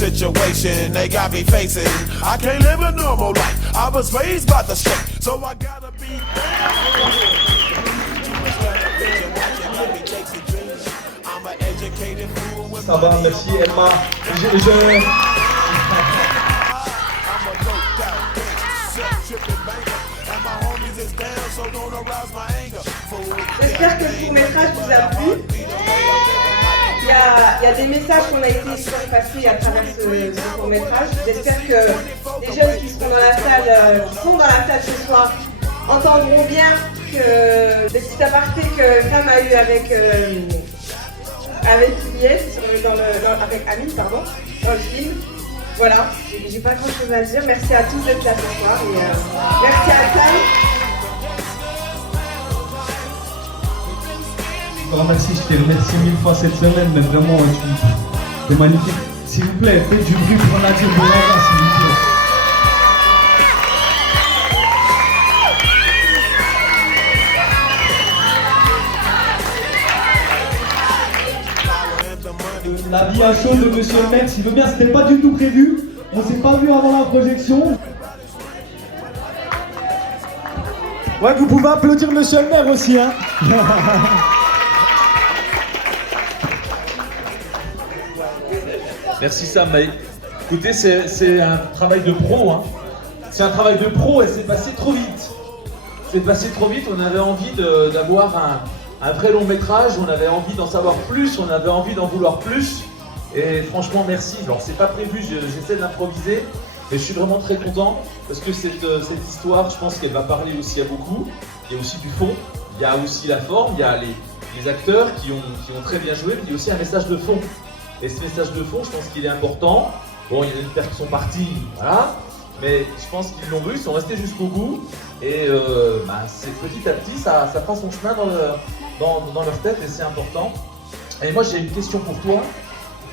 situation they got me facing. I can't live a normal life. I was raised by the street, so I gotta be I'm an educated fool with Ça va, merci Emma. J'espère que le court-métrage vous a plu. Il y a des messages qu'on a été surpassés à travers ce court-métrage. J'espère que les jeunes qui sont dans la salle ce soir entendront bien que le petit aparté que Sam a eu avec Ilyes, avec Amine, pardon, dans le film. Voilà, j'ai pas grand chose à dire. Merci à tous d'être là ce soir et merci à Sam. Merci, je te remercie 1000 fois cette semaine, mais vraiment, tu es magnifique. S'il vous plaît, faites du bruit pour Nadir Boulaga, s'il vous plaît. L'avis à chaud de Monsieur le maire, s'il veut bien, c'était pas du tout prévu. On s'est pas vu avant la projection. Ouais, vous pouvez applaudir Monsieur le maire aussi, hein. Merci Sam. Écoutez, c'est un travail de pro. Hein. C'est un travail de pro et c'est passé trop vite. C'est passé trop vite, on avait envie d'avoir un vrai long métrage, on avait envie d'en savoir plus, on avait envie d'en vouloir plus. Et franchement, merci. Alors, c'est pas prévu, j'essaie d'improviser, mais je suis vraiment très content parce que cette histoire, je pense qu'elle va parler aussi à beaucoup. Il y a aussi du fond, il y a aussi la forme, il y a les acteurs qui ont très bien joué, mais il y a aussi un message de fond. Et ce message de fond, je pense qu'il est important. Bon, il y en a une paire qui sont partis, voilà. Mais je pense qu'ils l'ont vu, ils sont restés jusqu'au bout. Et c'est petit à petit, ça prend son chemin dans leur tête et c'est important. Et moi, j'ai une question pour toi.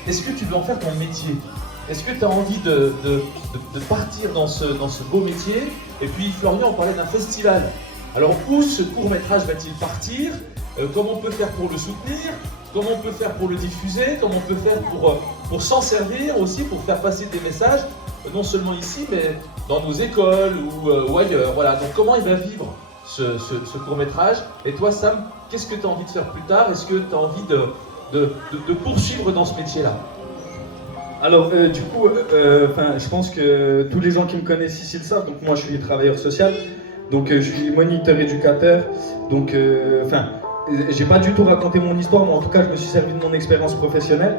Est-ce que tu veux en faire ton métier? Est-ce que tu as envie de partir dans ce beau métier? Et puis, Florian, on parlait d'un festival. Alors, où ce court-métrage va-t-il partir? Comment on peut faire pour le soutenir? Comment on peut faire pour le diffuser? Comment on peut faire pour s'en servir aussi, pour faire passer des messages, non seulement ici, mais dans nos écoles ou ailleurs. Voilà. Donc comment il va vivre ce court-métrage? Et toi, Sam, qu'est-ce que tu as envie de faire plus tard? Est-ce que tu as envie de poursuivre dans ce métier-là? Alors, je pense que tous les gens qui me connaissent ici le savent. Donc moi, je suis travailleur social. Donc je suis moniteur éducateur. Donc, j'ai pas du tout raconté mon histoire, mais en tout cas, je me suis servi de mon expérience professionnelle.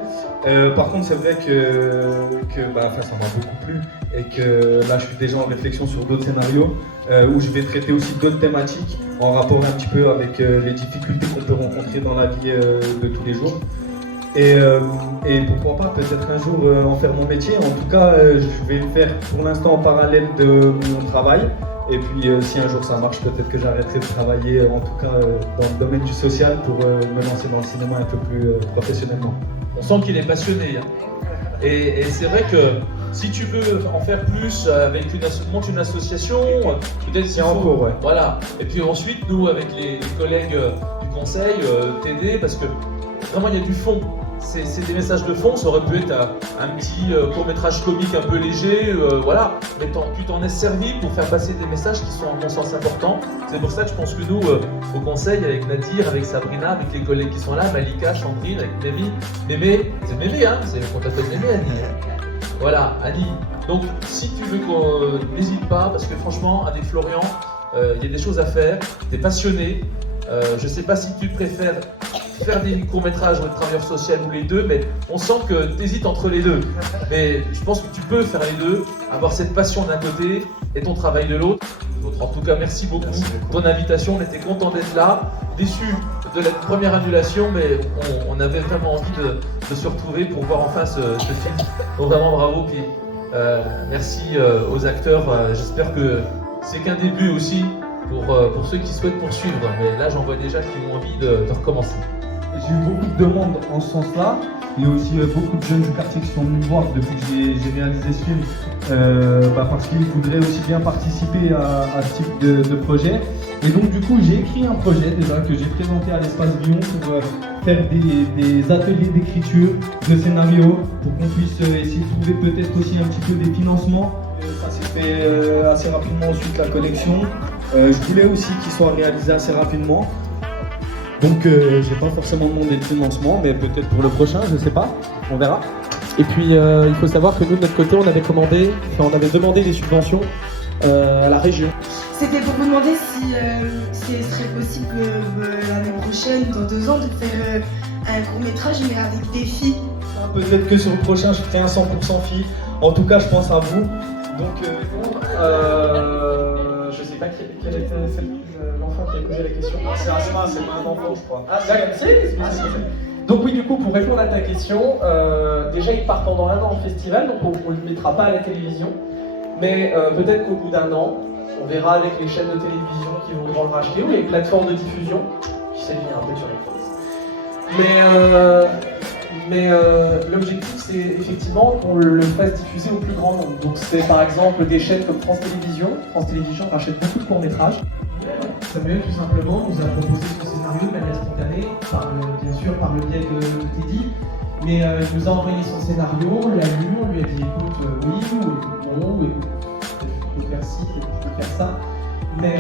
Par contre, c'est vrai que ça m'a beaucoup plu et que là, je suis déjà en réflexion sur d'autres scénarios où je vais traiter aussi d'autres thématiques en rapport un petit peu avec les difficultés qu'on peut rencontrer dans la vie de tous les jours. Et pourquoi pas peut-être un jour en faire mon métier. En tout cas, je vais le faire pour l'instant en parallèle de mon travail. Et puis si un jour ça marche, peut-être que j'arrêterai de travailler, en tout cas dans le domaine du social, pour me lancer dans le cinéma un peu plus professionnellement. On sent qu'il est passionné. Hein. Et c'est vrai que si tu veux en faire plus avec monte une association, peut-être c'est en cours, ouais. Voilà. Et puis ensuite, nous, avec les collègues du conseil, t'aider, parce que vraiment il y a du fond. C'est des messages de fond, ça aurait pu être un petit court-métrage comique un peu léger, voilà. Mais tu t'en es servi pour faire passer des messages qui sont à mon sens importants. C'est pour ça que je pense que nous, au conseil, avec Nadir, avec Sabrina, avec les collègues qui sont là, Malika, Chandrine, avec Mémé, c'est Mémé, hein, c'est qu'on t'appelle Mémé, Annie. Voilà, Annie. Donc si tu veux, n'hésite pas, parce que franchement, avec Florian, il y a des choses à faire, t'es passionné. Je sais pas si tu préfères faire des courts-métrages ou être travailleur social ou les deux, mais on sent que tu hésites entre les deux. Mais je pense que tu peux faire les deux, avoir cette passion d'un côté et ton travail de l'autre. En tout cas, merci beaucoup. Ton invitation, on était content d'être là, déçus de la première annulation, mais on avait vraiment envie de se retrouver pour voir enfin ce film. Donc vraiment bravo, puis merci aux acteurs. J'espère que c'est qu'un début aussi pour ceux qui souhaitent poursuivre. Mais là, j'en vois déjà qui ont envie de recommencer. J'ai eu beaucoup de demandes en ce sens-là. Il y a aussi beaucoup de jeunes du quartier qui sont venus me voir depuis que j'ai réalisé ce film, parce qu'ils voudraient aussi bien participer à ce type de projet. Et donc du coup j'ai écrit un projet déjà que j'ai présenté à l'Espace Lyon pour faire des ateliers d'écriture, de scénario, pour qu'on puisse essayer de trouver peut-être aussi un petit peu des financements. Ça s'est fait assez rapidement ensuite la collection. Je voulais aussi qu'il soit réalisé assez rapidement. Donc j'ai pas forcément demandé de financement, mais peut-être pour le prochain, je sais pas, on verra. Et puis il faut savoir que nous de notre côté on avait demandé des subventions à la région. C'était pour vous demander si ce serait possible l'année prochaine, dans 2 ans, de faire un court-métrage mais avec des filles. Peut-être que sur le prochain je ferai un 100% filles. En tout cas je pense à vous. Donc je sais pas quel était l'enfant qui a posé la question. c'est pas un enfant je crois. Ah, c'est donc oui, du coup, pour répondre à ta question, déjà il part pendant 1 an en festival, donc on ne le mettra pas à la télévision, mais peut-être qu'au bout d'1 an, on verra avec les chaînes de télévision qui voudront le racheter ou les plateformes de diffusion, qui s'élèvent un peu sur les mais l'objectif c'est effectivement qu'on le fasse diffuser au plus grand nombre. Donc c'est par exemple des chaînes comme France Télévisions. France Télévisions rachète beaucoup de courts-métrages. Samuel, tout simplement, nous a proposé ce scénario de manière spontanée, bien sûr par le biais de Teddy, mais il nous a envoyé son scénario, on l'a lu, on lui a dit écoute oui, ou écoute non, ou écoute tu peux faire ci, tu peux faire ça. Mais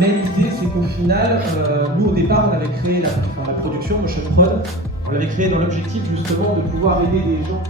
l'idée c'est qu'au final, nous au départ on avait créé la production Motion Prod, on l'avait créé dans l'objectif justement de pouvoir aider des gens